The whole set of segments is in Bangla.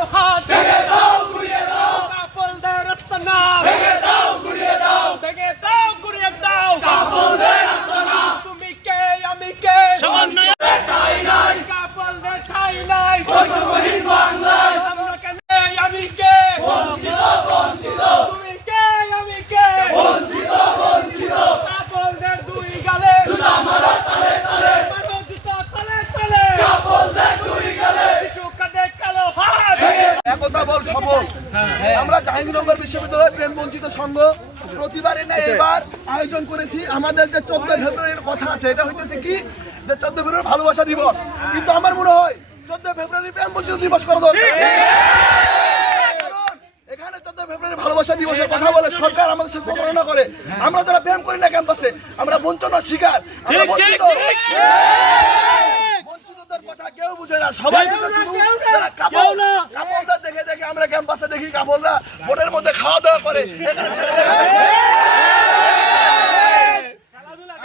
কালো হাত ভেঙে দাও গুড়িয়ে দাও, কাপড়দের আস্তানা ভেঙে দাও গুড়িয়ে দাও, ভেঙে দাও গুড়িয়ে দাও কাপড়দের আস্তানা। তুমি কে আমি কে সমন্বয় ঠাই নাই, কাপড়দের ঠাই নাই বৈষম্যহীন বাংলায়। আমরা কেন আমি কে বঞ্চিত বঞ্চিত, তুমি কে আমি কে বঞ্চিত বঞ্চিত, কাপড়দের দুই গালে জুতা মারো তালে তালে, মারো জুতা তালে তালে, কাপড়দের দুই গালে শিশুকাদের কালো হাত। একতা বল শপথ। আমরা জাহাঙ্গীরনগর বিশ্ববিদ্যালয় প্রেম বঞ্চিত সংঘ প্রতিবারে না এবার আয়োজন করেছি। আমাদের যে 14 ফেব্রুয়ারির কথা আছে, এটা হইতেছে কি যে 14 ফেব্রুয়ারি ভালোবাসা দিবস, কিন্তু আমার মনে হয় 14 ফেব্রুয়ারি প্রেম বঞ্চিত দিবস করা দরকার। কারণ এখানে 14 ফেব্রুয়ারি ভালোবাসা দিবসের কথা বলে সরকার আমাদের সাথে প্রতারণা করে। আমরা যারা প্রেম করি না ক্যাম্পাসে, আমরা বঞ্চনার শিকার, আমরা বঞ্চিত। বঞ্চিতদের কথা কেউ বুঝে না, সবাই কাপড়রা দেখে দেখে আমরা ক্যাম্পাসে দেখি কাপড়রা বোটের মধ্যে খাওয়া দাওয়া করে।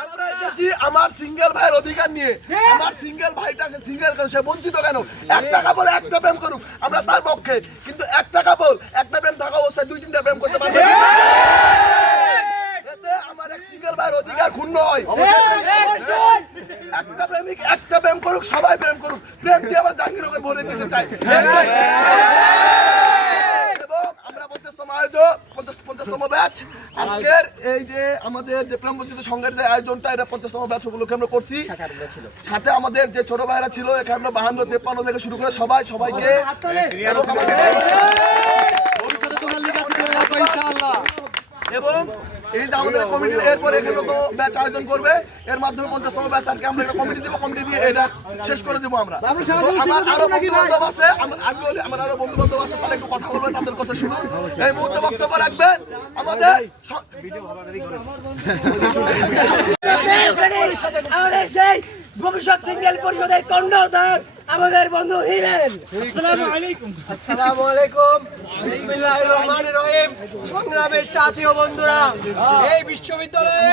আমরা এসেছি আমার সিঙ্গেল ভাইয়ের অধিকার নিয়ে। আমার সিঙ্গেল ভাইটা সিঙ্গেল কেন, সে বঞ্চিত কেন? একটা কাপড় একটা প্রেম করুক, আমরা তার পক্ষে, কিন্তু একটা কাপড় একটা প্রেম থাকা অবস্থায় 2-3টা প্রেম করতে পারবে না। এতে আমার এক সিঙ্গেল ভাইয়ের অধিকার ক্ষুণ্ণ হয়। একটা প্রেমিক একটা প্রেম করুক, সবাই প্রেম করুক, প্রেম দিয়ে আবার জাহাঙ্গীরনগর ভরে দিতে চাই। এবং আমরা 50তম ব্যাচ আজকের এই যে আমাদের যে প্রেম বঞ্চিত সংঘের যে আয়োজনটা, এটা 50তম ব্যাচ উপলক্ষে আমরা করছি। সাথে আমাদের যে ছোট ভাইরা ছিল এখানে 52, 53 থেকে শুরু করে সবাইকে এবং এই যে আমাদের কমিটি এরপর এখানে তো ব্যাচ আয়োজন করবে, এর মাধ্যমে 50তম ব্যাচ আর কি আমরা একটা কমিটি দিব, কমিটি দিয়ে এটা শেষ করে দেবো আমরা। আমার আরো বন্ধু বান্ধব আছে, আমার আরো বন্ধু বান্ধব আছে, তারা একটু কথা বলবেন, তাদের কথা শুনুন। এই মুহূর্তে বক্তব্য রাখবেন আমাদের আমাদের সেই ভবিষ্যৎ সিঙ্গেল পরিষদের কর্ণধার আমাদের বন্ধু হিরেন। আসসালামু আলাইকুম, বিসমিল্লাহির রহমানির রহিম। সংগ্রামের সাথী ও বন্ধুরা, এই বিশ্ববিদ্যালয়ে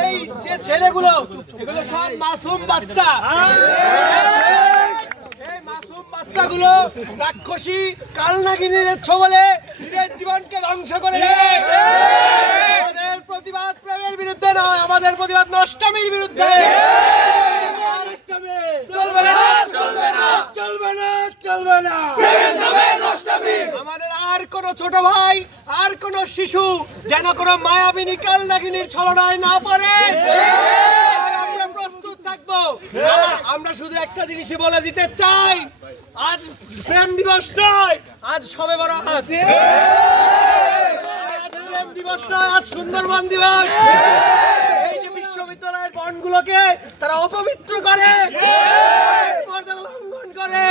এই যে ছেলেগুলো, এগুলো সব মাসুম বাচ্চা। এই মাসুম বাচ্চাগুলো রাক্ষসী কালনাগিনীর ছবলে নিজের জীবনকে ধ্বংস করে দেয়। আমাদের প্রতিবাদ প্রেমের বিরুদ্ধে নয়, আমাদের প্রতিবাদ নষ্টামির বিরুদ্ধে। চলবে না, চলবে না, চলবে না, চলবে না। আমাদের আর কোন ছোট ভাই, আর কোন শিশু যেন কোন মায়াবিনী কালনাগিনীর ছলনায় না পড়ে, আমরা প্রস্তুত থাকবো। আমরা শুধু একটা জিনিসই বলে দিতে চাই, আজ প্রেম দিবস নয়, আজ শবে বরাত। আজ প্রেম দিবস নয়, আজ সুন্দরবন দিবস। এই যে বিশ্ববিদ্যালয়ের বনগুলোকে তারা অপবিত্র করে, মর্যাদা লঙ্ঘন করে,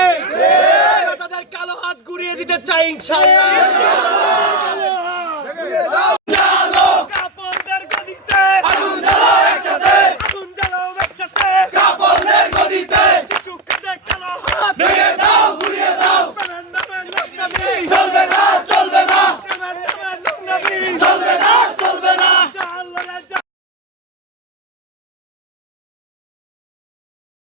তাদের কালো হাত গুড়িয়ে দিতে চাই ইনশাআল্লাহ।